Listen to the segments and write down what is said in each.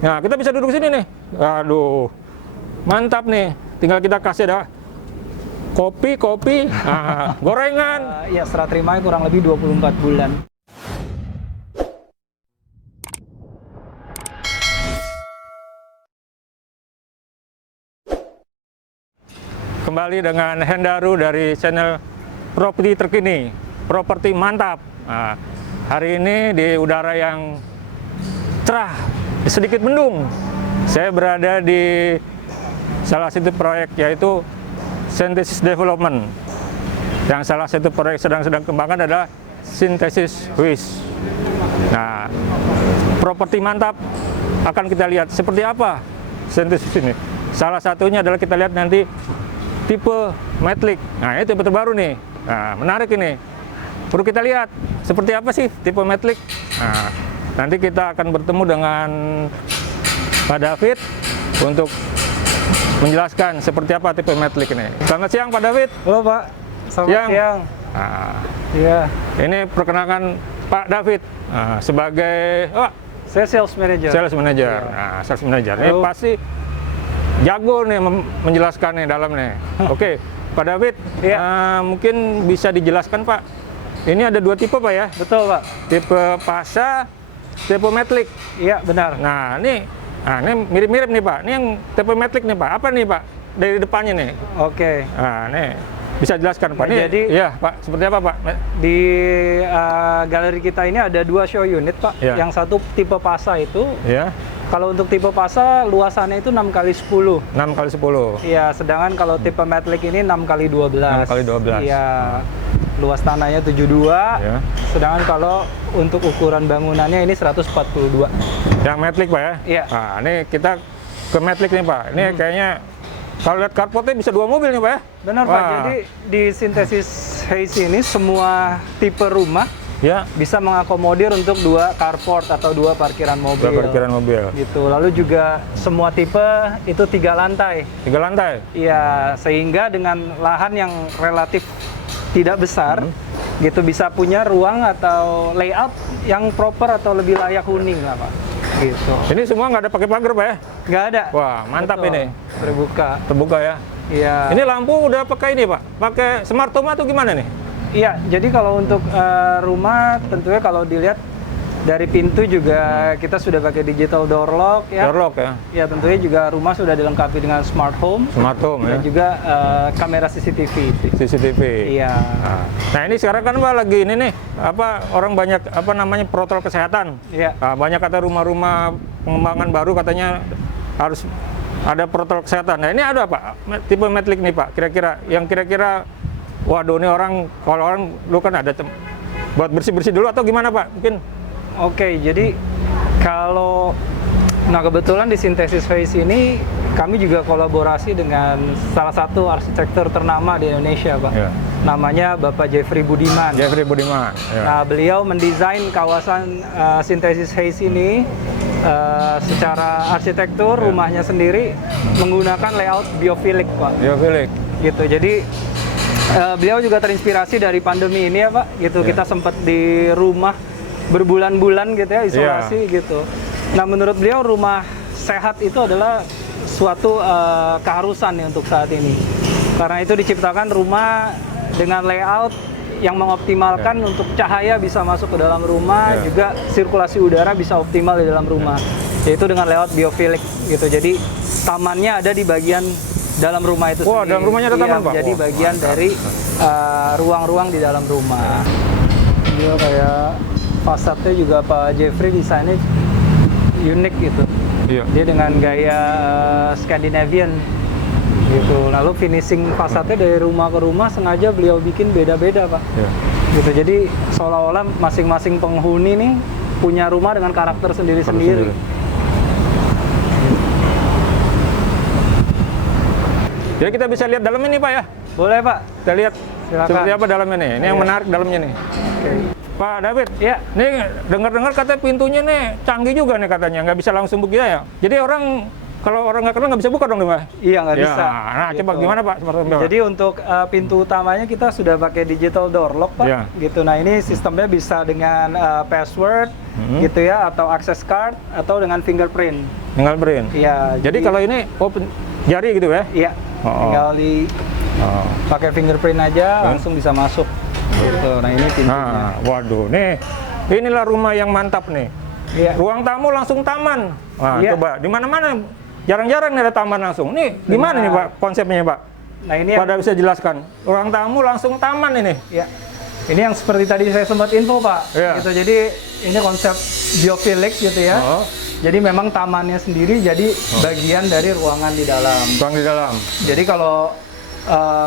Nah, kita bisa duduk sini nih. Aduh, mantap nih. Tinggal kita kasih ada kopi, gorengan. Ya, serah terimanya kurang lebih 24 bulan. Kembali dengan Hendaru dari channel Properti Terkini, Properti Mantap. Nah, hari ini di udara yang cerah, sedikit mendung, saya berada di salah satu proyek yaitu Synthesis Development. Yang salah satu proyek sedang kembangkan adalah Synthesis Wish. Nah, Properti Mantap akan kita lihat seperti apa Synthesis ini. Salah satunya adalah kita lihat nanti tipe Metallic. Nah, ini tipe terbaru nih. Nah, menarik ini. Perlu kita lihat seperti apa sih tipe Metallic. Nah, nanti kita akan bertemu dengan Pak David untuk menjelaskan seperti apa tipe Metallic ini. Selamat siang Pak David. Halo Pak, selamat siang. Nah, Iya. ini perkenalkan Pak David sebagai Saya sales manager. sales manager. Iya. Nah, sales manager. Ini Halo. pasti jago nih menjelaskan nih dalam nih. Oke, Pak David, Iya. mungkin bisa dijelaskan Pak. Ini ada dua tipe Pak ya? Betul Pak. Tipe Pasa, tipe Metallic. Iya benar. Nah, ini mirip-mirip nih Pak. Ini yang tipe Metallic nih Pak. Apa nih Pak? Dari depannya nih. Oke. Nah, nih bisa jelaskan Pak. Nah, Nih, jadi- iya Pak. Seperti apa Pak? Di galeri kita ini ada dua show unit Pak. Iya. Yang satu tipe Pasa itu. Ya, Kalau untuk tipe Pasa luasannya itu 6x10. 6x10. Iya, sedangkan kalau tipe Metallic ini 6x12. 6x12. Iya. Luas tanahnya 72. Ya. Sedangkan kalau untuk ukuran bangunannya ini 142. Yang Metallic Pak ya? Iya. Nah, ini kita ke Metallic nih Pak. Ini kayaknya kalau lihat carportnya bisa 2 mobil nih Pak ya? Benar Pak. Wah. Jadi di Synthesis Haze ini semua tipe rumah Ya, bisa mengakomodir untuk 2 carport atau 2 parkiran mobil. udah parkiran mobil. Gitu. Lalu juga semua tipe itu 3 lantai. 3 lantai. Iya, sehingga dengan lahan yang relatif tidak besar, gitu bisa punya ruang atau layout yang proper atau lebih layak huni lah Pak. Gitu. Ini semua nggak ada pakai pagar Pak ya? Nggak ada. Wah, mantap Betul. ini. Terbuka. Terbuka ya. Iya. Ini lampu udah pakai ini Pak? Pakai smart home atau gimana nih? Iya, jadi kalau untuk rumah tentunya kalau dilihat dari pintu juga kita sudah pakai digital door lock ya. Door lock ya? Ya tentunya juga rumah sudah dilengkapi dengan smart home Smart home ya? dan juga kamera CCTV. CCTV. Iya. Nah, ini sekarang kan Pak lagi ini nih, orang banyak protokol kesehatan. Iya. Banyak kata rumah-rumah pengembangan baru katanya harus ada protokol kesehatan. Nah, ini ada Pak, tipe Metallic nih Pak, kira-kira waduh, ini kalau orang dulu kan ada buat bersih-bersih dulu atau gimana Pak? Mungkin. Oke, jadi kebetulan di Synthesis Haze ini kami juga kolaborasi dengan salah satu arsitektur ternama di Indonesia Pak. Iya. Namanya Bapak Jeffrey Budiman. Jeffrey Budiman. Ya. Nah, beliau mendesain kawasan Synthesis Haze ini secara arsitektur rumahnya sendiri menggunakan layout biofilik Pak. Biofilik. Gitu. Jadi beliau juga terinspirasi dari pandemi ini ya Pak. Gitu. Kita sempat di rumah berbulan-bulan gitu ya isolasi gitu. Nah, menurut beliau rumah sehat itu adalah suatu keharusan nih untuk saat ini. Karena itu diciptakan rumah dengan layout yang mengoptimalkan untuk cahaya bisa masuk ke dalam rumah, juga sirkulasi udara bisa optimal di dalam rumah. Yaitu dengan layout biofilik gitu. Jadi tamannya ada di bagian dalam rumah itu Wah, sendiri. dalam rumahnya ada taman, Pak? Jadi Wah, bagian dari ruang-ruang di dalam rumah. Dia kayak fasadnya juga Pak Jeffrey desainnya unik gitu. Iya. Dia dengan gaya Scandinavian gitu. Lalu finishing fasadnya dari rumah ke rumah sengaja beliau bikin beda-beda Pak. Iya. Gitu. Jadi seolah-olah masing-masing penghuni nih punya rumah dengan karakter sendiri-sendiri. Jadi kita bisa lihat dalam ini Pak ya? Boleh Pak? Kita lihat Silakan. seperti apa dalamnya nih. Ini yang Iya. menarik dalamnya nih. Oke. Pak David, Iya. nih dengar-dengar katanya pintunya nih canggih juga nih katanya, nggak bisa langsung begitu ya. Jadi orang kalau orang nggak kenal nggak bisa buka dong, Pak? Iya, nggak Ya, bisa. nah gitu. coba gimana Pak? Jadi untuk pintu utamanya kita sudah pakai digital door lock, Pak. Ya. Gitu. Nah ini sistemnya bisa dengan password, gitu ya, atau access card, atau dengan fingerprint. Tinggal print. Iya. Jadi kalau ini open jari gitu ya? Iya. Oh. Tinggal di Oh. pakai fingerprint aja langsung bisa masuk. Gitu. Nah ini pintunya. Nah, waduh, inilah rumah yang mantap nih. Iya. Ruang tamu langsung taman. Nah, Iya. coba di mana-mana jarang-jarang nih ada taman langsung. Nih, gimana nih Pak konsepnya Pak? Nah ini yang, Pada bisa jelaskan. Ruang tamu langsung taman ini. ya. Ini yang seperti tadi saya sempat info, Pak. Iya. Gitu. Jadi ini konsep biophilic gitu ya. Oh, Jadi memang tamannya sendiri jadi bagian dari ruangan di dalam. ruang di dalam. Jadi kalau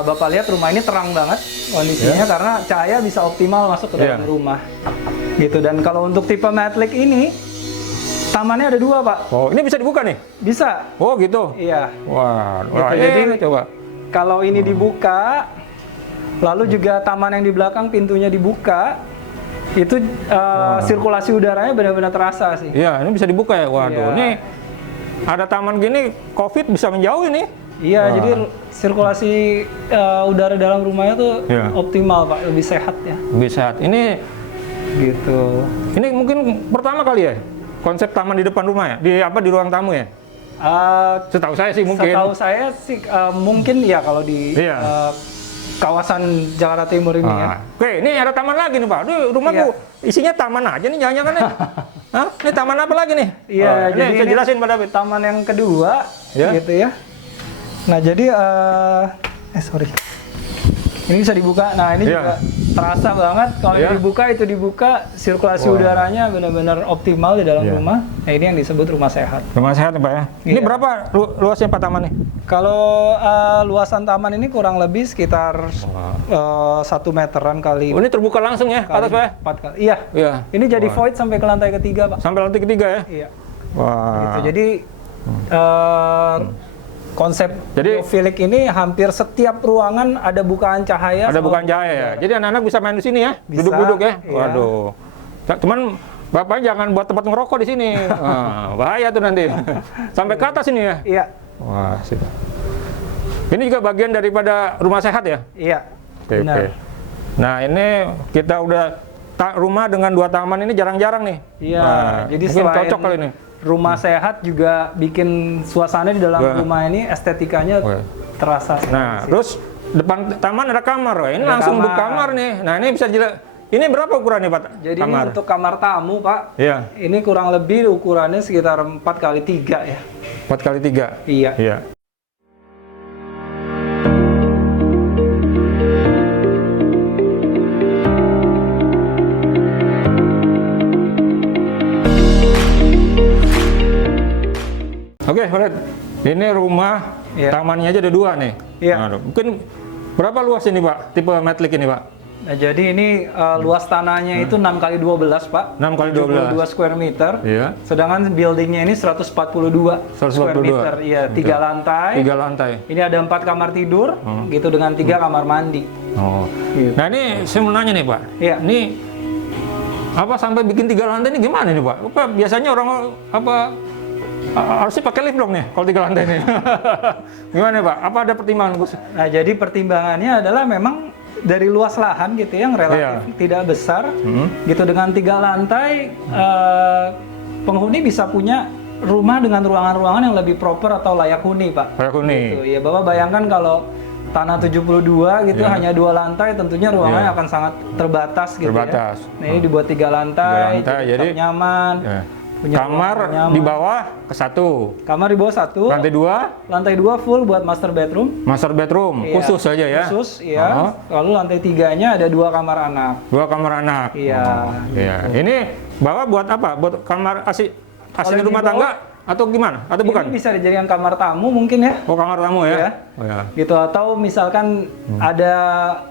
Bapak lihat rumah ini terang banget kondisinya karena cahaya bisa optimal masuk ke dalam rumah. Gitu. Dan kalau untuk tipe Matlick ini tamannya ada 2, Pak. Oh, ini bisa dibuka nih? Bisa. Oh, gitu. Iya. Wah, Gitu. Jadi coba. kalau ini dibuka, lalu juga taman yang di belakang pintunya dibuka, itu sirkulasi udaranya benar-benar terasa sih. Iya, ini bisa dibuka ya. Waduh, Iya. ini ada taman gini, COVID bisa menjauh ini. Iya, Wah. jadi sirkulasi udara dalam rumahnya tuh Iya. optimal, Pak, lebih sehat ya. Lebih sehat. Ini mungkin pertama kali ya konsep taman di depan rumah ya, di ruang tamu ya. Setahu saya sih mungkin. Setahu saya sih mungkin ya kalau di Iya. kawasan Jakarta Timur ini ya. Oke, ini ada taman lagi nih Pak. Ini rumahku isinya taman aja nih, jangan-jangan nih. Hah? Ini taman apa lagi nih? Iya, ini jadi saya ini jelasin Pak David. taman yang kedua, Ya. gitu ya. Nah jadi sorry, ini bisa dibuka. Nah ini Iya. juga terasa banget kalau Iya. itu dibuka sirkulasi Wah. udaranya benar-benar optimal di dalam Iya. rumah. Nah ini yang disebut rumah sehat. Rumah sehat nih Pak ya. Ini Iya. berapa luasnya Pak taman nih? Kalau luasan taman ini kurang lebih sekitar 1 meteran kali. Oh, ini terbuka langsung ya ke atas Pak ya? 4 kali. Iya. Iya. Ini jadi Wah. void sampai ke lantai ketiga, Pak. Sampai lantai ketiga ya? Iya. Wah. Gitu. Jadi konsep Jadi- biophilic ini hampir setiap ruangan ada bukaan cahaya. Ada sama bukan cahaya ya. Jadi anak-anak bisa main di sini ya? Bisa, Duduk-duduk ya? iya. Waduh. Cuman Bapak jangan buat tempat ngerokok di sini. Bahaya tuh nanti. Sampai ke atas ini ya? Iya. Wah, sip. Ini juga bagian daripada rumah sehat ya? Iya. Oke, Benar. oke. Nah, ini kita udah rumah dengan 2 taman ini jarang-jarang nih. Iya. Nah, Jadi mungkin selain cocok kali ini. rumah sehat juga bikin suasana di dalam Wah. rumah ini estetikanya Wah. terasa sekali Nah, sih. terus depan taman ada kamar. Wah, ini Ada langsung kamar. di kamar nih. Nah, ini bisa ini berapa ukurannya, Pak? Jadi kamar. ini untuk kamar tamu, Pak. Iya, Ini kurang lebih ukurannya sekitar 4x3 ya. 4x3. Iya. Iya. Oke, Fred. Ini rumah Iya. tamannya aja ada 2 nih. Iya. Nah, mungkin berapa luas ini, Pak? Tipe Matlick ini, Pak? Nah, jadi ini luas tanahnya itu 6x12, Pak. 6x12. 72 square meter. Iya. Sedangkan buildingnya ini 142 square 142. meter. Iya, 3 lantai. 3 lantai. Ini ada 4 kamar tidur, gitu dengan 3 kamar mandi. Oh. Gitu. Nah, ini saya mau nanya nih, Pak. Iya. Ini apa sampai bikin 3 lantai ini gimana nih, Pak? Apa biasanya orang harusnya pakai lift dong nih kalau 3 lantai nih. Gimana, Pak? Apa ada pertimbangan khusus? Nah, jadi pertimbangannya adalah memang dari luas lahan gitu yang relatif tidak besar, gitu dengan 3 lantai, penghuni bisa punya rumah dengan ruangan-ruangan yang lebih proper atau layak huni, Pak. Layak huni. Gitu. Ya, Bapak bayangkan kalau tanah 72 gitu hanya 2 lantai, tentunya ruangannya akan sangat terbatas gitu Terbatas. ya. Nah, ini dibuat 3 lantai, 3 lantai, jadi jadi tetap nyaman. Ya. Punya Kamar ruangan nyaman. di bawah ke 1. Kamar di bawah 1. Lantai 2 full buat master bedroom. master bedroom Iya. khusus saja ya. Khusus, iya. Lalu lantai 3-nya ada 2 kamar anak. 2 kamar anak. Iya. Iya. Ini bawah buat apa? Buat kamar asli Kalau di rumah bawah, tangga atau gimana? Atau bukan? Ini bisa dijadikan kamar tamu mungkin ya. Oh, kamar tamu ya? Iya. Oh, ya. Gitu, atau misalkan ada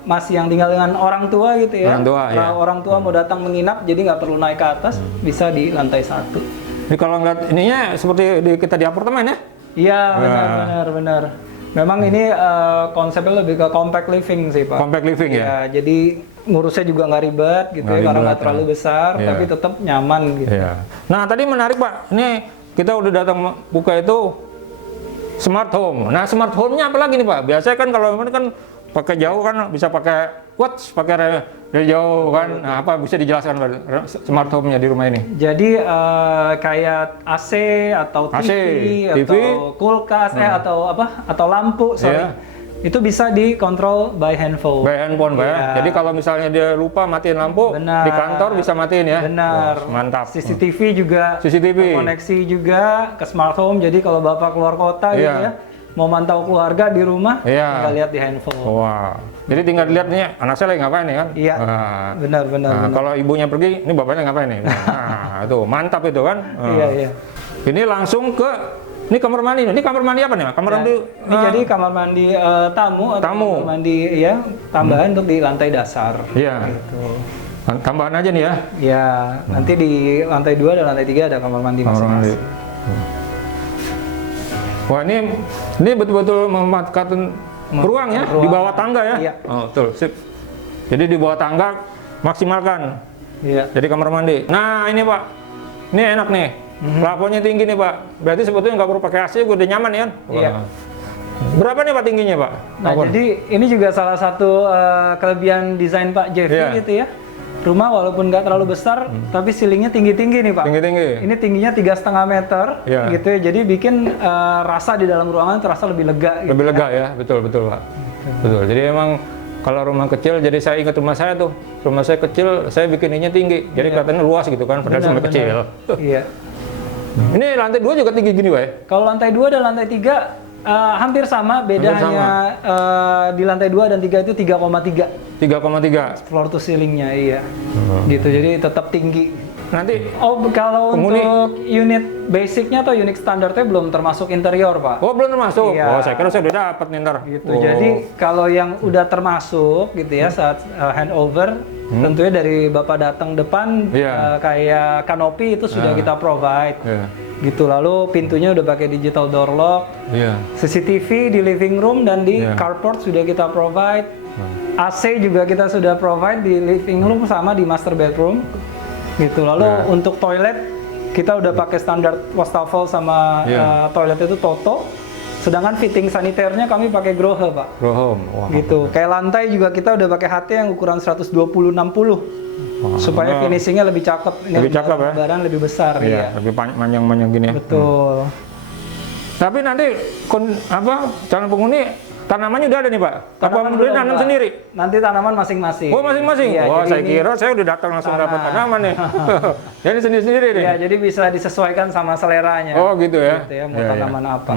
masih yang tinggal dengan orang tua gitu ya. Orang tua, Kalau ya. orang tua mau datang menginap jadi nggak perlu naik ke atas, bisa di lantai 1. Ini kalau ngeliat ininya seperti kita di apartemen ya? Iya, Ya. benar. Memang ini konsepnya lebih ke compact living sih, Pak. Compact living ya? Iya, jadi ngurusnya juga nggak ribet gitu Nggak ya, karena ribet, nggak terlalu ya. besar, Iya. tapi tetap nyaman gitu. Iya. Nah, tadi menarik, Pak. Ini kita udah datang buka itu smart home. Nah, smart home-nya apa lagi nih Pak? Biasanya kan kalau ini kan pakai jauh kan bisa pakai watch, pakai dari jauh kan. Nah, apa bisa dijelaskan Pak, smart home-nya di rumah ini? Jadi kayak AC atau TV, atau kulkas atau apa? Atau lampu, itu bisa dikontrol by handphone. By handphone, Pak. Ya. Jadi kalau misalnya dia lupa matiin lampu, di kantor bisa matiin ya. Benar. Wah, mantap. CCTV juga. Koneksi juga ke smart home. Jadi kalau Bapak keluar kota gitu ya, mau mantau keluarga di rumah, tinggal lihat di handphone. Wah. Jadi tinggal lihat nih anak saya lagi ngapain nih kan? Iya. Benar. Kalau ibunya pergi, ini bapaknya ngapain nih? Nah, itu mantap itu kan? Iya. Ini langsung ke ini kamar mandi. Ini kamar mandi apa nih? Kamar mandi. Ini jadi kamar mandi tamu atau kamar mandi ya tambahan untuk di lantai dasar. Iya. Gitu. Tambahan aja nih ya. Ya, nanti di lantai 2 dan lantai 3 ada kamar mandi masing-masing. Wah, ini betul-betul memanfaatkan ruang ya, di bawah tangga ya. Iya. Oh, betul, sip. Jadi di bawah tangga maksimalkan. Iya. Jadi kamar mandi. Nah, ini Pak. Ini enak nih. Plafonnya tinggi nih Pak. Berarti sebetulnya nggak perlu pakai AC, udah nyaman ya. Iya. Berapa nih Pak tingginya Pak? Nah, jadi ini juga salah satu kelebihan desain Pak Jeffy gitu ya. Rumah walaupun nggak terlalu besar, tapi ceilingnya tinggi-tinggi nih Pak. Tinggi-tinggi. Ini tingginya 3,5 meter, gitu ya. Jadi bikin rasa di dalam ruangan terasa lebih lega. Lebih lega ya, betul Pak. Betul. Jadi emang kalau rumah kecil, jadi saya ingat rumah saya tuh. Rumah saya kecil, saya bikin ininya tinggi. Jadi kelihatannya luas gitu kan, padahal cuma kecil. Iya. Ini lantai 2 juga tinggi gini Pak? Kalau lantai 2 dan lantai 3 hampir sama, beda hanya di lantai 2 dan 3 itu 3,3. 3,3 floor to ceilingnya, iya. Gitu, jadi tetap tinggi. Nanti kalau untuk unit basicnya atau unit standarnya belum termasuk interior Pak. Oh, belum termasuk? Iya. Oh, saya kira saya udah dapat nih ntar. Gitu, jadi kalau yang udah termasuk gitu ya saat handover, tentunya dari Bapak datang depan kayak kanopi itu sudah kita provide. Gitu, lalu pintunya udah pakai digital door lock. CCTV di living room dan di carport sudah kita provide. AC juga kita sudah provide di living room sama di master bedroom. Gitu, lalu untuk toilet kita udah pakai standar wastafel sama toilet itu Toto. Sedangkan fitting saniternya kami pakai Grohe Pak. Grohe. Gitu. Kayak lantai juga kita udah pakai HT yang ukuran 120/60. Supaya finishingnya lebih cakep. Lebih cakep ya. Barang lebih besar. Iya. Lebih panjang-panjang gini ya. Betul. Tapi nanti calon penghuni tanamannya udah ada nih Pak? Apa beli tanam sendiri? Nanti tanaman masing-masing. Oh, masing-masing? Iya, wah, saya kira saya udah datang langsung dapat tanaman nih. Jadi sendiri-sendiri nih? Iya, jadi bisa disesuaikan sama seleranya. Oh, gitu ya? Gitu ya, mau tanaman apa.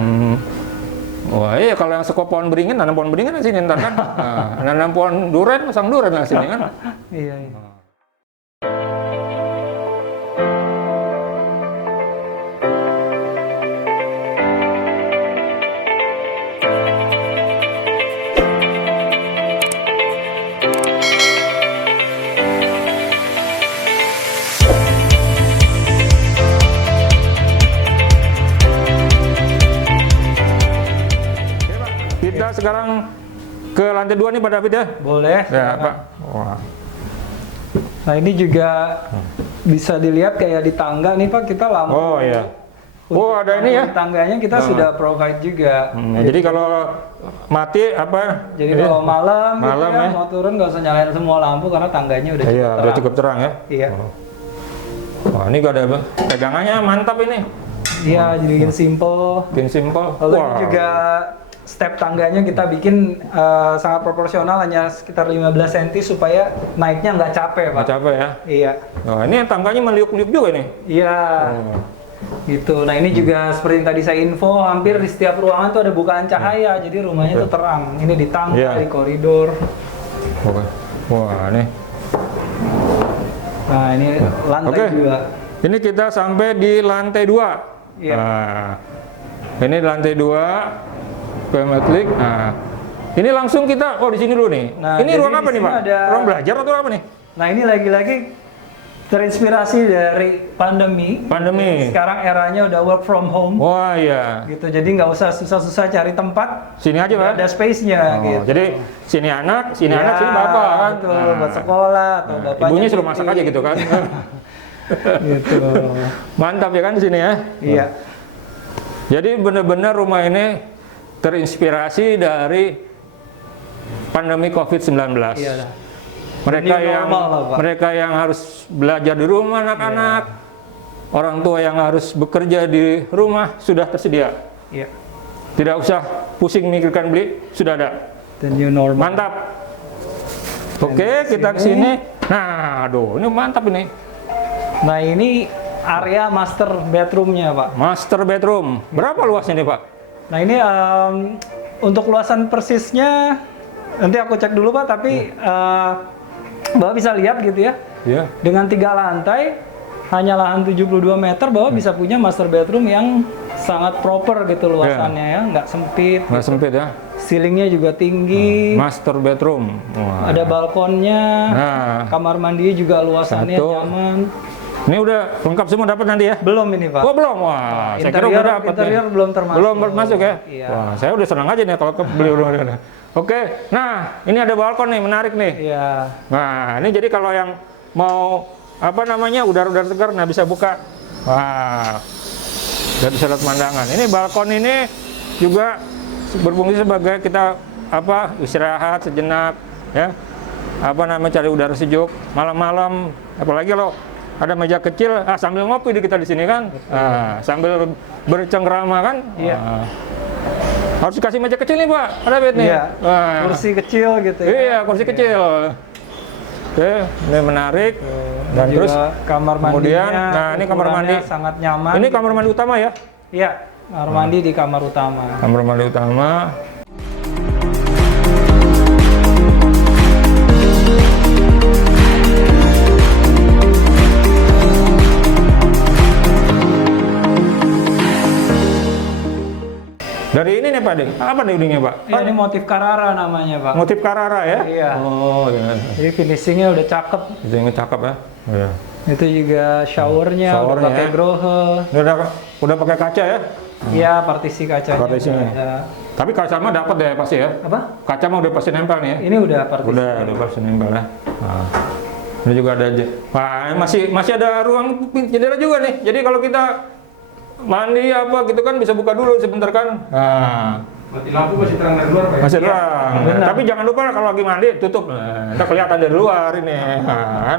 Wah, iya kalau yang suka pohon beringin, nanam pohon beringin di sini ntar kan. Nanam pohon duren, pasang duren di sini kan. Iya. Kita sekarang ke lantai 2 nih Pak David ya? Boleh. Ya Pak. Wah. Nah ini juga bisa dilihat kayak di tangga nih Pak, kita lampu. Oh iya. Oh ada ini ya? Tangganya kita sudah provide juga. Jadi kalau mati apa? Jadi kalau malam gitu ya, mau turun nggak usah nyalain semua lampu karena tangganya udah cukup terang. Udah cukup terang ya? Iya. Wah ini gak ada pegangannya mantap ini. Iya, jadi bikin simple. Bikin simple. Lalu ini juga step tangganya kita bikin sangat proporsional, hanya sekitar 15 cm supaya naiknya nggak capek Pak. Nggak capek ya? Iya. Nah ini tangganya meliuk-liuk juga nih? Iya. Gitu. Nah ini juga seperti yang tadi saya info, hampir di setiap ruangan tuh ada bukaan cahaya, jadi rumahnya tuh terang. Ini di tangga, di koridor. Oke. Wah ini. Nah ini lantai 2. Ini kita sampai di lantai 2. Iya. Nah, ini lantai 2. Pemetlik. Nah, ini langsung kita di sini dulu nih. Nah, ini ruang apa nih Pak? Ruang belajar atau apa nih? Nah ini lagi-lagi terinspirasi dari pandemi. Sekarang eranya udah work from home. Wah iya. Gitu, jadi nggak usah susah-susah cari tempat. Sini aja Pak. Ada space-nya. Gitu. Jadi sini anak, sini bapak kan. Betul, buat sekolah atau bapaknya. Ibunya suruh masak aja gitu kan. Gitu. Mantap ya kan di sini ya. Iya. Jadi benar-benar rumah ini terinspirasi dari pandemi COVID-19. Iya. Mereka yang harus belajar di rumah, anak-anak, orang tua yang harus bekerja di rumah sudah tersedia. Iya. Tidak usah pusing mikirkan beli, sudah ada. The new normal. Mantap. Oke, kita ke sini. Nah, aduh, ini mantap ini. Nah, ini area master bedroomnya, Pak. Master bedroom. Berapa luasnya nih, Pak? Nah, ini untuk luasan persisnya nanti aku cek dulu, Pak, tapi Bapak bisa lihat gitu ya. Iya. Dengan 3 lantai, hanya lahan 72 meter, Bapak bisa punya master bedroom yang sangat proper gitu luasannya ya, nggak sempit. Nggak sempit ya. Ceilingnya juga tinggi. Master bedroom. Wah. Ada balkonnya. Nah. Kamar mandi juga luasannya Satu. nyaman. Ini udah lengkap semua dapat nanti ya? Belum ini, Pak. Oh belum, wah. Saya kira udah dapat. Interior belum termasuk. Belum masuk ya? Iya. Wah, saya udah senang aja nih kalau beli udah. Oke, nah ini ada balkon nih, menarik nih. Iya. Nah, ini jadi kalau yang mau apa namanya udara-udara segar, nah bisa buka. Wah, dan bisa lihat pemandangan. Ini balkon ini juga berfungsi sebagai kita apa istirahat sejenak, ya. Apa namanya cari udara sejuk malam-malam, apalagi kalau ada meja kecil, sambil ngopi di kita di sini kan, sambil bercengkrama kan. Iya. Harus kasih meja kecil nih Pak, ada bed nih. Iya. Kursi kecil gitu ya. Iya, kursi kecil. Oke, ini menarik. Dan juga terus kamar mandinya. kemudian, nah ini kamar mandi sangat nyaman. Ini kamar mandi utama ya? Iya, kamar mandi di kamar utama. Kamar mandi utama. Dari ini nih Pak Ding, apa nih udingnya Pak? Iya, ini motif Carrara namanya Pak. Motif Carrara ya? Iya. Oh iya. Jadi finishingnya udah cakep. Itu yang cakep ya? Oh, iya. Itu juga showernya udah pakai ya. grohe. Udah pakai kaca ya? Iya, partisi kacanya. Partisinya. Ada. Tapi kaca mah dapat deh pasti ya? Apa? Kaca mah udah pasti nempel nih ya? Ini udah partisi. Udah pasti nempel ya. Nah. Ini juga ada aja. Wah, masih ada ruang jendela juga nih. Jadi kalau kita mandi apa gitu kan bisa buka dulu sebentar kan. Nah. Mati lampu masih terang dari luar Pak ya? Masih terang. Benar. Tapi jangan lupa kalau lagi mandi tutup. Nah, ntar kelihatan dari luar ini. Nah,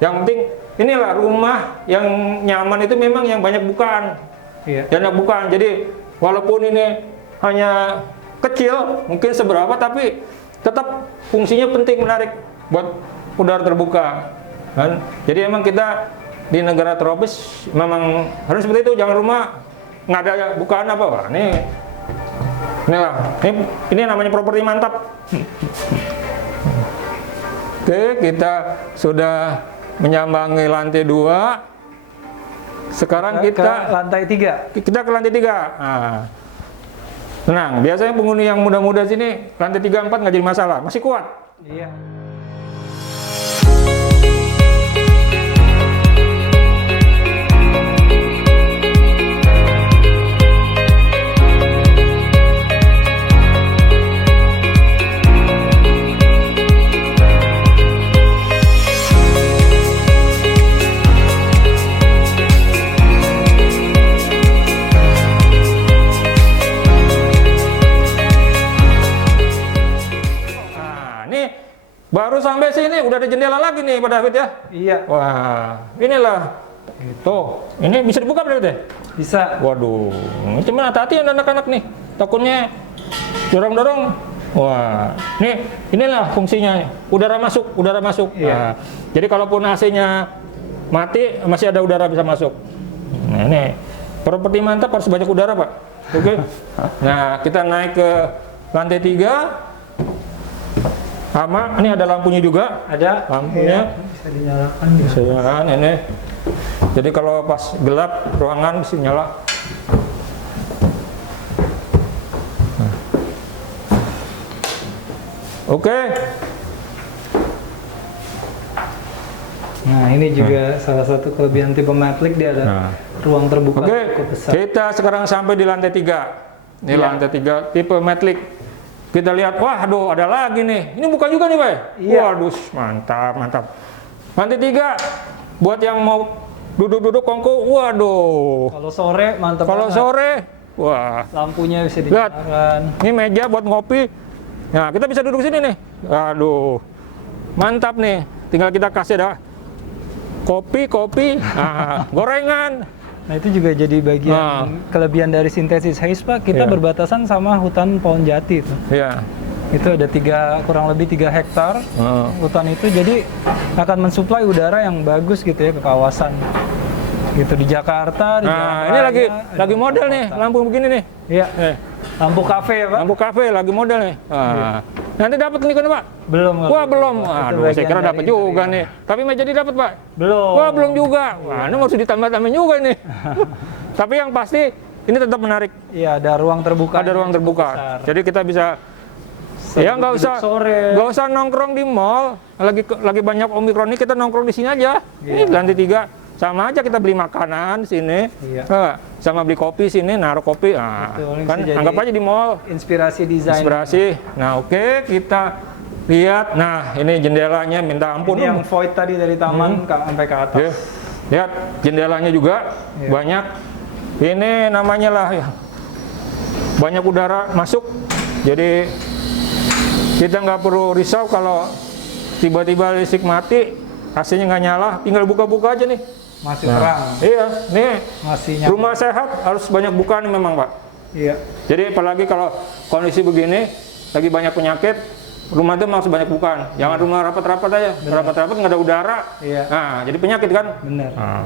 yang penting inilah rumah yang nyaman itu memang yang banyak bukaan. Iya. Banyak bukaan. Jadi walaupun ini hanya kecil, mungkin seberapa tapi tetap fungsinya penting, menarik buat udara terbuka. Kan? Jadi emang kita di negara tropis memang harus seperti itu, jangan rumah nggak ada bukaan apa Pak. Ini namanya properti mantap. Oke, kita sudah menyambangi lantai 2. Sekarang kita ke lantai 3. Kita ke lantai 3. Nah, tenang, biasanya penghuni yang muda-muda sini lantai 3 4 nggak jadi masalah, masih kuat. Iya. Baru sampai sini udah ada jendela lagi nih Pak David ya? Iya. Wah, inilah. Tuh, ini bisa dibuka Pak David ya? Bisa. Waduh, cuman hati-hati anak-anak nih. Takutnya dorong-dorong. Wah, inilah fungsinya. Udara masuk, udara masuk. Iya. Nah, jadi kalaupun AC-nya mati, masih ada udara bisa masuk. Nah, ini properti mantap, harus banyak udara Pak. Oke. Nah, kita naik ke lantai 3. Sama, ini ada lampunya juga. Ada lampunya. Iya, bisa dinyalakan. Bisa dinyalakan ini. Jadi kalau pas gelap ruangan bisa nyala. Nah. Oke. Nah, ini juga salah satu kelebihan tipe Matlick, dia ada ruang terbuka cukup besar. Kita sekarang sampai di lantai 3. Ini lantai 3 tipe Matlick. Kita lihat, wah, aduh, ada lagi nih. Ini buka juga nih, Pak. Iya. Waduh, mantap, mantap. Lantai 3, buat yang mau duduk-duduk kongko, waduh. Kalau sore mantap. Kalau sore, Wah, Lampunya bisa lihat. dinyalakan. Ini meja buat ngopi. Nah, kita bisa duduk sini nih. Aduh, mantap nih. Tinggal kita kasih ada kopi, gorengan. Nah itu juga jadi bagian kelebihan dari sintesis haze Pak. Kita Iya. berbatasan sama hutan pohon jati itu. Iya. Itu ada kurang lebih 3 hektar hutan itu, jadi akan mensuplai udara yang bagus gitu ya ke kawasan. Gitu di Jakarta. Di Jalan Nah, ini Raya, lagi ada model nih, kota. lampu begini nih. Iya. Lampu kafe ya Pak? Lampu kafe lagi model nih. Nanti dapat nih kan Pak? Belum. Wah, belum. Itu Aduh, saya bagian kira dari dapat juga interior. nih. Tapi nggak jadi dapat Pak. Belum. Wah, belum juga. Wah, ini harus ditambah-tambahin juga nih. Tapi yang pasti ini tetap menarik. Iya, ada ruang terbuka. Ada ruang terbuka. besar. Jadi kita bisa ya nggak usah sore. nongkrong di mall. Lagi banyak Omikron ini, kita nongkrong di sini aja. Ini lantai 3 sama aja, kita beli makanan sini. Iya. Sama beli kopi sini, naruh kopi. Betul, ini Kan bisa jadi anggap aja di mall. Inspirasi desain. Inspirasi. Nah, oke, kita lihat. Nah, ini jendelanya minta ampun. Ini yang void tadi dari taman sampai ke atas. Ya, lihat jendelanya juga banyak. Ini namanya lah ya, banyak udara masuk. Jadi kita nggak perlu risau kalau tiba-tiba listrik mati, AC-nya nggak nyala, tinggal buka-buka aja nih. Masih terang. Iya, nih Masih nyala. rumah sehat harus banyak buka nih memang Pak. Iya. Jadi apalagi kalau kondisi begini, lagi banyak penyakit, rumah itu harus banyak bukaan. Jangan rumah rapat-rapat aja, rapat-rapat nggak ada udara. Iya. Nah, jadi penyakit kan. Benar. Nah,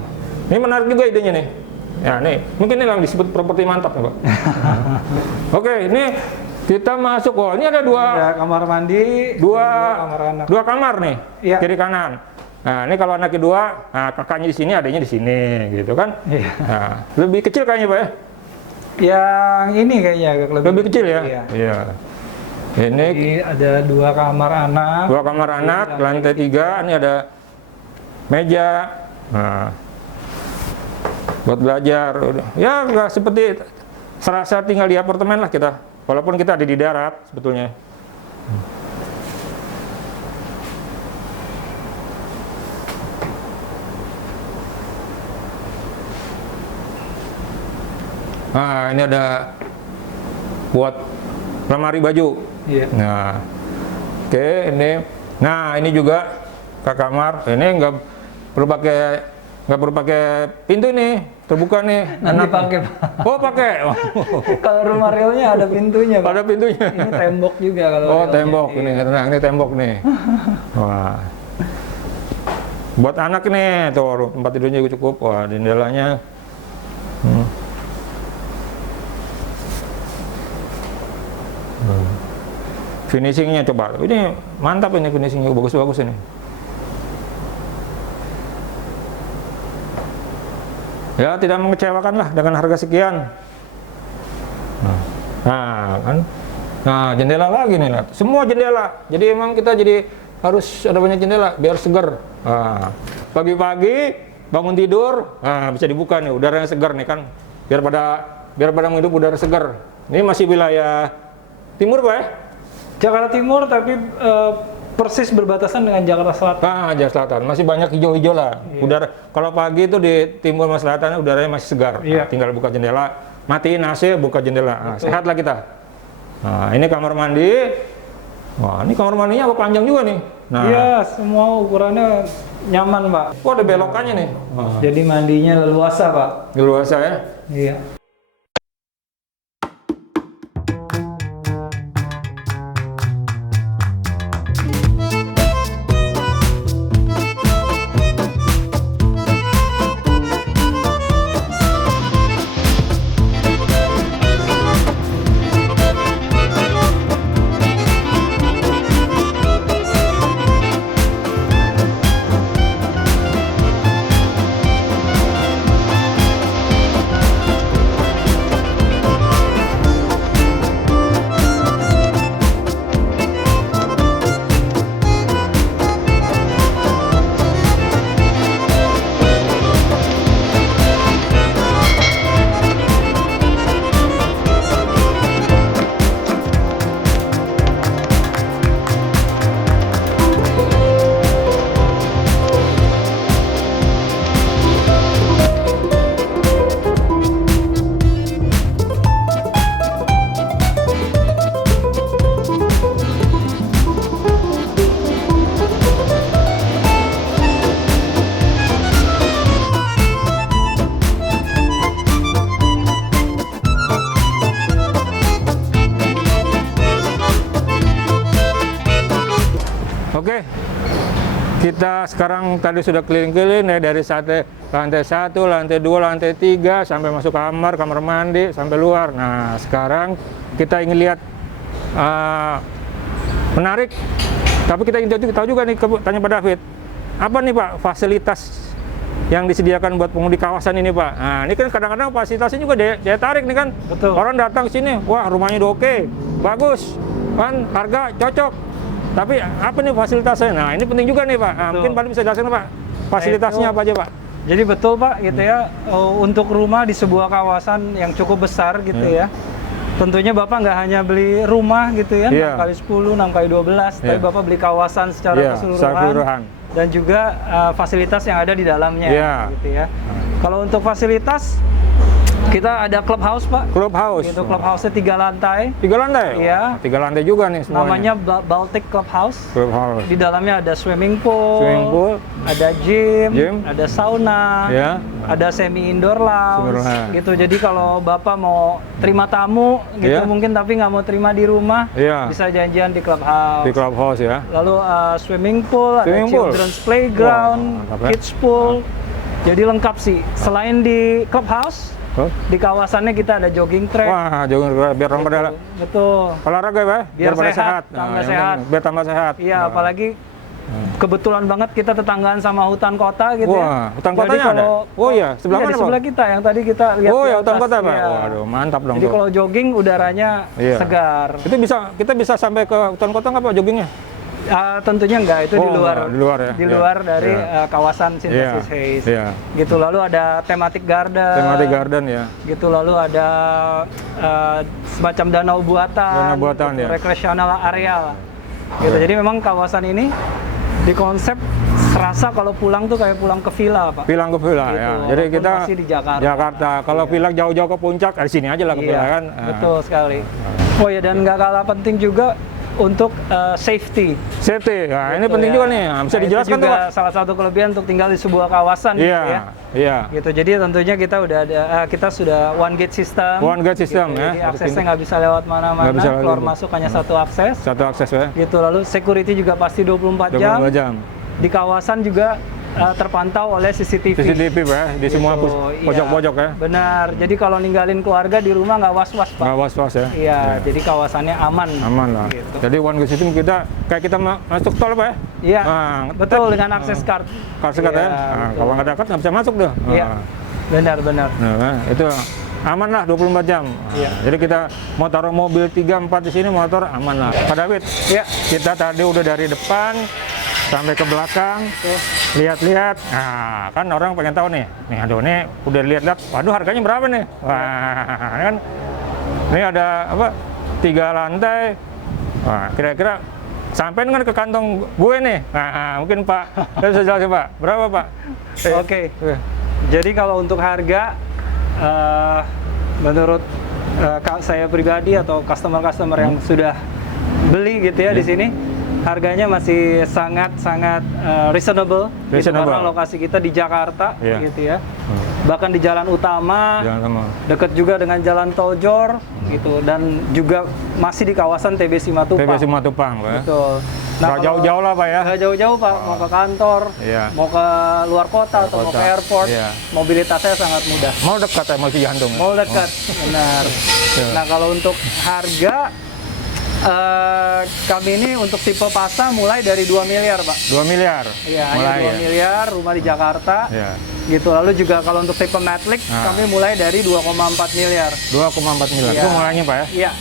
ini menarik juga idenya nih. Ya nih, mungkin ini yang disebut properti mantap ya Pak. Oke, ini kita masuk. Oh, ini ada Ada kamar mandi, dua kamar anak. dua kamar nih, Iya. kiri kanan. Nah, ini kalau anak kedua, nah, kakaknya di sini, adanya di sini, gitu kan? Iya. Nah, lebih kecil kayaknya Pak ya? Yang ini kayaknya agak Lebih kecil ya? Iya. Iya. Ini Jadi ada 2 kamar anak. 2 kamar anak, lantai 3, ini ada meja. Nah, buat belajar. Ya, nggak seperti serasa tinggal di apartemen lah kita. Walaupun kita ada di darat sebetulnya. Nah, ini ada buat lemari baju. Iya. Nah, oke, ini. Nah, ini juga ke kamar. Ini nggak perlu pakai pintu nih, terbuka nih. Nanti Enak. pakai Pak. Oh, pakai. Oh, Kalau rumah realnya ada pintunya Pak. ada pintunya. Ini tembok juga kalau Oh, realnya. tembok Iya. ini. Nah, ini tembok nih. Wah. Buat anak nih, tuh tempat tidurnya juga cukup. Wah, jendelanya. Finishingnya coba. Ini mantap ini finishingnya, bagus-bagus ini. Ya, tidak mengecewakan lah dengan harga sekian. Nah, kan. Nah, jendela lagi nih, lihat. Semua jendela. Jadi emang kita jadi harus ada banyak jendela biar segar. Nah, pagi-pagi bangun tidur, nah, bisa dibuka nih, udaranya segar nih kan. Biar pada menghirup udara segar. Ini masih wilayah timur, Pak ya? Jakarta Timur tapi persis berbatasan dengan Jakarta Selatan. Jakarta Selatan masih banyak hijau-hijau lah. Iya. Udara kalau pagi itu di timur sama selatan udaranya masih segar. Iya. Nah, tinggal buka jendela, matiin AC, buka jendela. Nah, sehat lah kita. Nah, ini kamar mandi. Wah, ini kamar mandinya apa panjang juga nih. Nah, Iya, semua ukurannya nyaman Pak. oh ada belokannya nih. Jadi mandinya leluasa Pak. Leluasa ya. Iya. Oke, kita sekarang tadi sudah keliling-keliling ya dari lantai 1, lantai 2, lantai 3 sampai masuk kamar mandi sampai luar. Nah, sekarang kita ingin lihat menarik, tapi kita ingin tahu juga nih, tanya Pak David, apa nih Pak fasilitas yang disediakan buat penghuni kawasan ini Pak? Nah, ini kan kadang-kadang fasilitasnya juga daya tarik nih kan. Betul. Orang datang ke sini, wah rumahnya udah oke, bagus, kan harga cocok. Tapi apa nih fasilitasnya? Nah, ini penting juga nih Pak. Nah, mungkin Pak bisa jelasin Pak, fasilitasnya apa aja Pak? Jadi betul Pak, gitu ya, untuk rumah di sebuah kawasan yang cukup besar gitu ya. Tentunya Bapak nggak hanya beli rumah gitu ya, 6 kali 10, 6 kali 12, tapi Bapak beli kawasan secara keseluruhan. Dan juga fasilitas yang ada di dalamnya gitu ya. Kalau untuk fasilitas kita ada clubhouse Pak. Clubhouse. Gitu, clubhouse-nya 3 lantai. 3 lantai? Iya. 3 lantai juga nih semuanya. Namanya Baltic Clubhouse. Clubhouse. Di dalamnya ada swimming pool, ada gym, ada sauna, ada semi indoor lounge, gitu. Jadi kalau Bapak mau terima tamu gitu mungkin tapi nggak mau terima di rumah, bisa janjian di clubhouse. Di clubhouse ya. Lalu swimming pool, ada children's playground, kids pool. Jadi lengkap sih. Selain di clubhouse, di kawasannya kita ada jogging track. Wah, jogging track biar orang pada olahraga ya, biar pada sehat. Tambah sehat. Biar tambah sehat. Iya, apalagi kebetulan banget kita tetanggaan sama hutan kota gitu ya. Hutan kotanya ada? Oh iya, sebelah mana di sebelah kita yang tadi kita lihat. Oh iya, hutan kota Pak. Waduh, mantap dong. Jadi kalau jogging udaranya segar. Itu kita bisa sampai ke hutan kota nggak Pak joggingnya? Tentunya enggak, itu di luar ya. Di luar dari kawasan Synthesis Haze. Gitu, lalu ada thematic garden. Thematic garden ya. Gitu, lalu ada semacam danau buatan. Danau buatan gitu, recreational area. Gitu. Jadi memang kawasan ini di konsep serasa kalau pulang tuh kayak pulang ke villa Pak. Pulang ke villa gitu, ya. Jadi kita masih di Jakarta. Kalau villa jauh-jauh ke puncak, di sini aja lah ke villa kan. Betul sekali. Oh ya, dan nggak kalah penting juga untuk safety. Nah, ini penting juga nih. Bisa dijelaskan itu juga salah satu kelebihan untuk tinggal di sebuah kawasan gitu ya. Iya. Gitu. Jadi tentunya kita udah ada kita sudah one gate system. One gate system gitu. ya. Jadi aksesnya nggak bisa lewat mana-mana. Keluar masuk hanya satu akses. Satu akses ya. Gitu. Lalu security juga pasti 24 jam. 24 jam. Di kawasan juga terpantau oleh CCTV ya, di semua pojok-pojok ya. Benar. Jadi kalau ninggalin keluarga di rumah nggak was-was Pak. Nggak was-was ya. Iya. Jadi kawasannya aman. Aman lah. Gitu. Jadi one gate system kita kayak kita masuk tol Pak ya. Iya. Betul, dengan akses card. Card ya. Nah, kalau nggak ada card nggak bisa masuk deh. Iya. Benar-benar. Nah, itu aman lah 24 jam. Jadi kita mau taruh mobil 3-4 di sini, motor aman lah. Pak David, kita tadi udah dari depan sampai ke belakang, lihat-lihat. Nah, kan orang pengen tahu nih. Aduh, nih udah lihat-lihat. Waduh, harganya berapa nih? Wah, kan ini ada apa? 3 lantai. Wah, kira-kira sampai kan ke kantong gue nih. Nah, mungkin Pak, saya bisa jelasin Pak. Berapa Pak? Oke. Jadi kalau untuk harga, menurut saya pribadi atau customer-customer yang sudah beli gitu ya di sini, harganya masih sangat-sangat reasonable. Gitu, karena lokasi kita di Jakarta, gitu ya. Bahkan di jalan utama, dekat juga dengan jalan tol Jor, gitu, dan juga masih di kawasan TB Simatupang. TB Simatupang, Pak. Betul. Nah, jauh-jauh lah Pak ya. Jauh-jauh Pak, mau ke kantor, mau ke luar kota atau mau ke airport, mobilitasnya sangat mudah. Mau dekat ya, mau Cijantung. Mau dekat, benar. Nah, kalau untuk harga, kami ini untuk tipe Pasa mulai dari 2 miliar Pak. 2 miliar? Iya, hanya 2 miliar, rumah di Jakarta. Gitu. Lalu juga kalau untuk tipe Matlix, kami mulai dari 2,4 miliar. 2,4 miliar, itu mulainya Pak ya? Iya.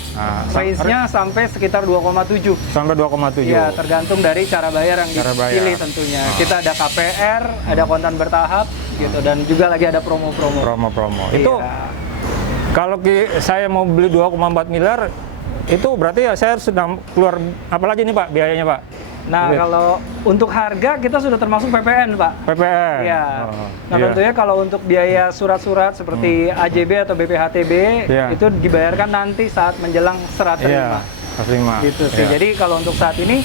Range-nya sampai sekitar 2,7. Sampai 2,7? Iya, tergantung dari cara bayar yang dipilih tentunya. Kita ada KPR, ada kontan bertahap, gitu, dan juga lagi ada promo-promo. Promo-promo. Itu kalau saya mau beli 2,4 miliar, itu berarti ya saya sudah keluar apalagi nih Pak biayanya Pak? Nah, kalau untuk harga kita sudah termasuk PPN Pak. PPN? Iya. Nah, tentunya kalau untuk biaya surat-surat seperti AJB atau BPHTB itu dibayarkan nanti saat menjelang serah terima. Gitu sih. Jadi kalau untuk saat ini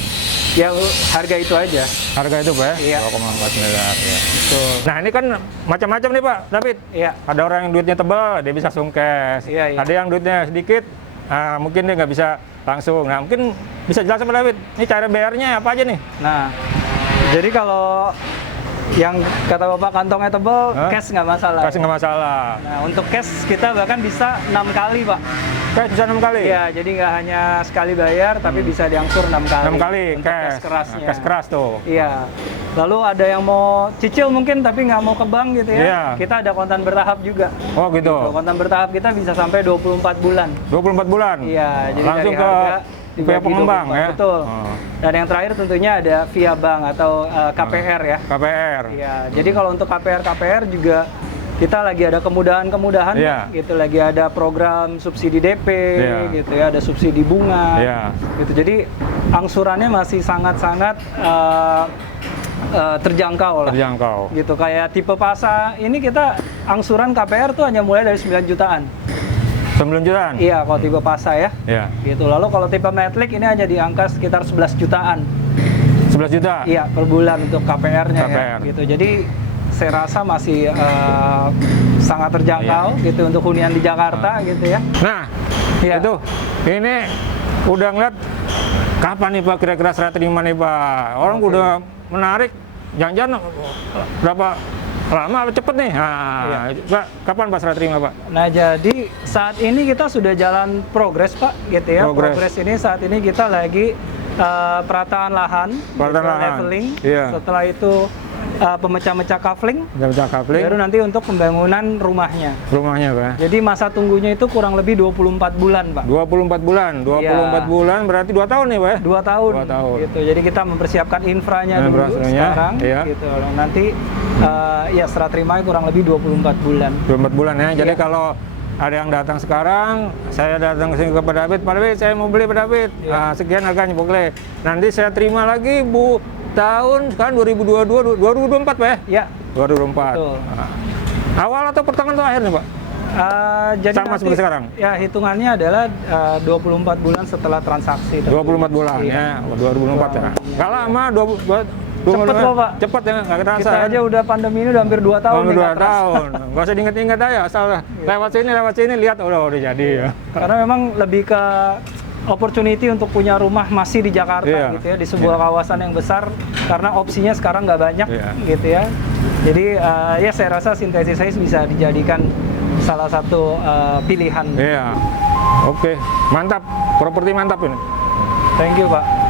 ya harga itu aja. Harga itu Pak ya? 2,4 miliar. Betul. Nah, ini kan macam-macam nih Pak David. Ada orang yang duitnya tebal, dia bisa sungkes. Ada yang duitnya sedikit, mungkin dia nggak bisa langsung. Nah, mungkin bisa jelasin Pak David, ini cara bayarnya apa aja nih? Nah, jadi kalau yang kata Bapak kantongnya tebal, Hah? cash nggak masalah. Kasih nggak masalah. Nah, untuk cash kita bahkan bisa 6 kali, Pak. Cash bisa 6 kali? Iya, jadi nggak hanya sekali bayar, tapi bisa diangsur 6 kali. 6 kali untuk cash kerasnya. Cash keras tuh. Iya. Lalu ada yang mau cicil mungkin tapi nggak mau ke bank gitu ya. Iya. Kita ada kontan bertahap juga. Oh gitu. Kontan bertahap kita bisa sampai 24 bulan. 24 bulan? Iya, jadi Langsung dari ke harga via dibagi pengembang 24. ya? Betul. Oh. Dan yang terakhir tentunya ada via bank atau KPR ya. KPR? Iya, jadi kalau untuk KPR juga kita lagi ada kemudahan-kemudahan, Iya. gitu. Lagi ada program subsidi DP, Iya. gitu ya, ada subsidi bunga, Iya. gitu. Jadi angsurannya masih sangat-sangat terjangkau lah. Terjangkau. Gitu, kayak tipe Pasa ini kita angsuran KPR tuh hanya mulai dari 9 jutaan. 9 jutaan? Iya, kalau tipe Pasa ya. Iya. Gitu. Lalu kalau tipe Metlik ini hanya di angka sekitar 11 jutaan. 11 juta? Iya, per bulan untuk KPR-nya ya. KPR. Gitu. Jadi saya rasa masih sangat terjangkau gitu untuk hunian di Jakarta gitu ya. Nah, Iya. itu ini udah ngeliat kapan nih Pak kira-kira serah terima nih Pak? Orang Oke. udah menarik, jangan-jangan berapa lama apa cepet nih? Nah, Iya. Pak, kapan Pak serah terima Pak? Nah, jadi saat ini kita sudah jalan progres Pak gitu ya. Progres. Ini saat ini kita lagi perataan lahan, Perataan lahan. leveling. Iya. Setelah itu pemecah-mecah kafling, Jam kafling, baru nanti untuk pembangunan rumahnya. rumahnya Pak? Jadi masa tunggunya itu kurang lebih 24 bulan, Pak. 24 bulan, 24 Iya. bulan berarti 2 tahun nih Pak ya? 2 tahun. 2 tahun. Gitu. Jadi kita mempersiapkan infranya dulu Infrastrukturnya, sekarang iya. gitu. Nanti ya serah terimanya kurang lebih 24 bulan. 24 bulan ya. Jadi Iya. kalau ada yang datang sekarang, saya datang ke sini ke Pak David, Pak David saya mau beli Pak David. Iya. Nah, sekian harganya boleh. Nanti saya terima lagi tahun sekarang 2022 2024 Pak ya? Ya. 2024. Betul. Nah, awal atau pertengahan atau akhir nih Pak? Jadi Sama nanti, seperti sekarang? Ya, hitungannya adalah 24 bulan setelah transaksi. 24 bulan Iya. ya, 2024 ya. Nggak lama, 20 Cepet kok, Pak. Cepet ya, nggak kerasa. Kita aja udah pandemi ini udah hampir 2 tahun. Hampir nih, 2 nggak terasa. tahun. Nggak usah diinget-inget aja, asal lewat sini lihat udah jadi ya. Karena memang lebih ke opportunity untuk punya rumah masih di Jakarta Iya. gitu ya, di sebuah kawasan yang besar karena opsinya sekarang nggak banyak Iya. gitu ya. Jadi ya saya rasa Synthesis House bisa dijadikan salah satu pilihan. Iya. Oke, mantap. Properti mantap ini. Thank you, Pak.